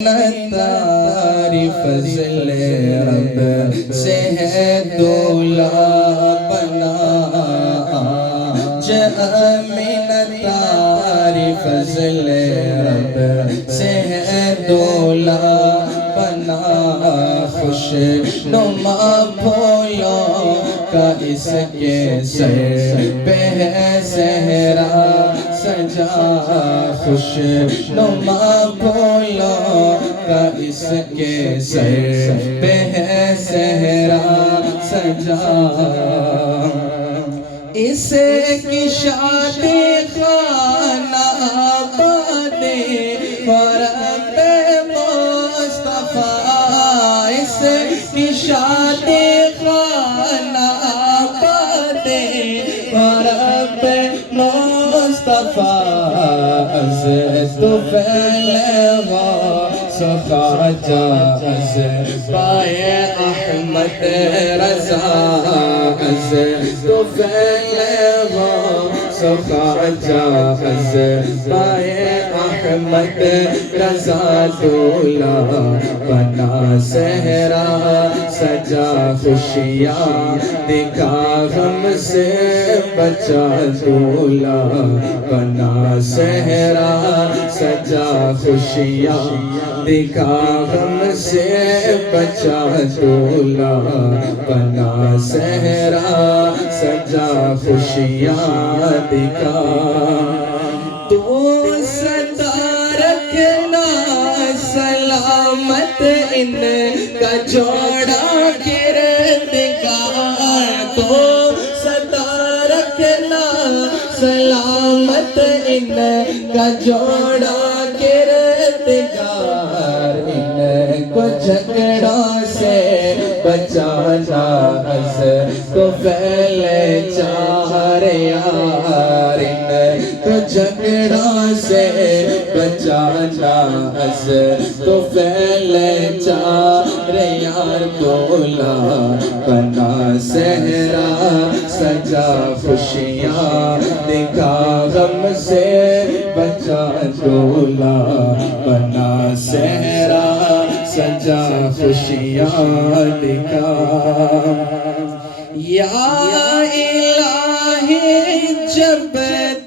تعریف فضل رب سے ہے دولا بنا من تعریف فضل رب سے ہے دولا بنا خوش نما پھولوں کا اس کے سر پہ ہے صحرا سجا خوش نما پھولوں کا اس کے سر پہ ہے صحرا سجا اس کی شادی خانہ آباد فرب مصطفیٰ اس کی شادی خانہ آباد فرب مصطفیٰ از طفیل غوث خواجہ از پائے احمد رضا از طفیل غوث خواجہ از پائے احمد رضا دولا بنا صحرا سجا خوشیاں دکھا غم سے بچا دولا بنا صحرا سجا خوشیاں دکھا غم سے بچا دولا بنا صحرا سجا خوشیاں دکھا تو صدا رکھنا سلامت ان کا جوڑا کردگار تو صدا رکھنا سلامت ان کا جوڑا کردگار ان کو جھگڑوں سے بچانا از طفیل چار یار ان کو جھگڑوں سے بچانا از طفیل چار یار دولا بنا صحرا سجا خوشیاں دکھا غم سے بچا دولا بنا صحرا سجا خوشیاں دکھا یا الہی جب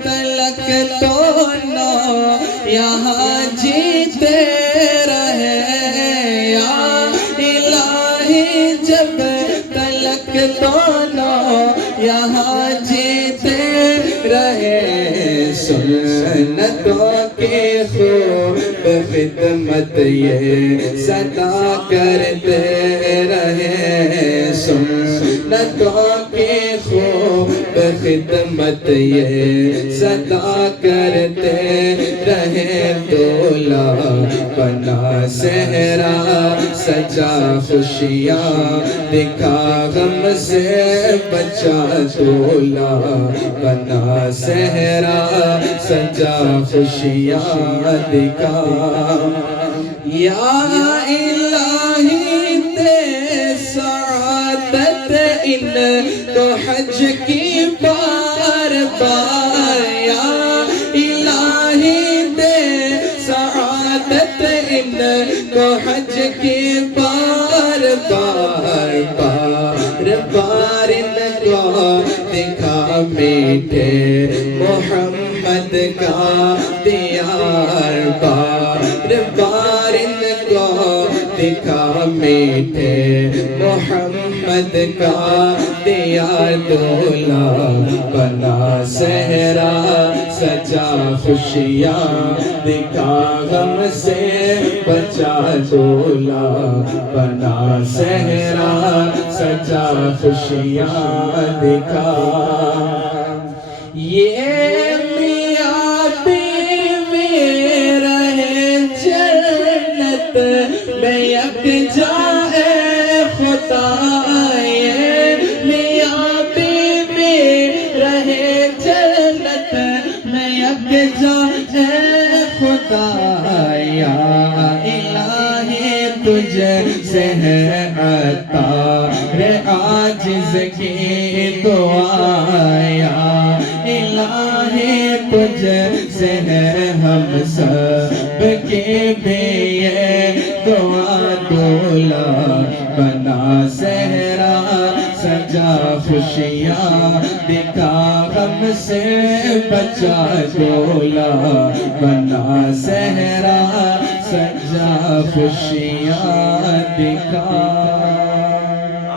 تلک دونوں یہاں جیتے رہے یا الہی جب تلک دونوں یہاں جیتے رہے سنتوں کی خوب خدمت یہ سدا کرتے رہے سنتوں کی خوب خدمت یہ سدا کرتے رہے دولا بنا صحرا سجا خوشیاں دکھا غم سے بچا دولا بنا صحرا سجا خوشیاں دکھا یا الہی دے سعادت ان کو حج کی بار بار یا الہی دے سعادت ان کو حج کی بار بار بار بار ان کو دکھا میٹھے محمد کا دیار بار بار ان کو دکھا میٹھے محمد کا دیار دولا بنا صحرا سجا خوشیاں دکھا غم سے بچا دولا بنا صحرا سجا خوشیاں دکھا یہ میاں بیوی رہے جنت میں یکجا اے خدا یہ میاں بیوی رہے جنت میں یکجا اے خدا یا الہی تجھ سے ہے عطا عاجز کی دعا یا الہی تجھ سے ہے ہم سب کے بھی یہ دعا دولا بنا صحرا سجا خوشیاں دکھا غم سے بچا دولا بنا صحرا سجا خوشیاں دکھا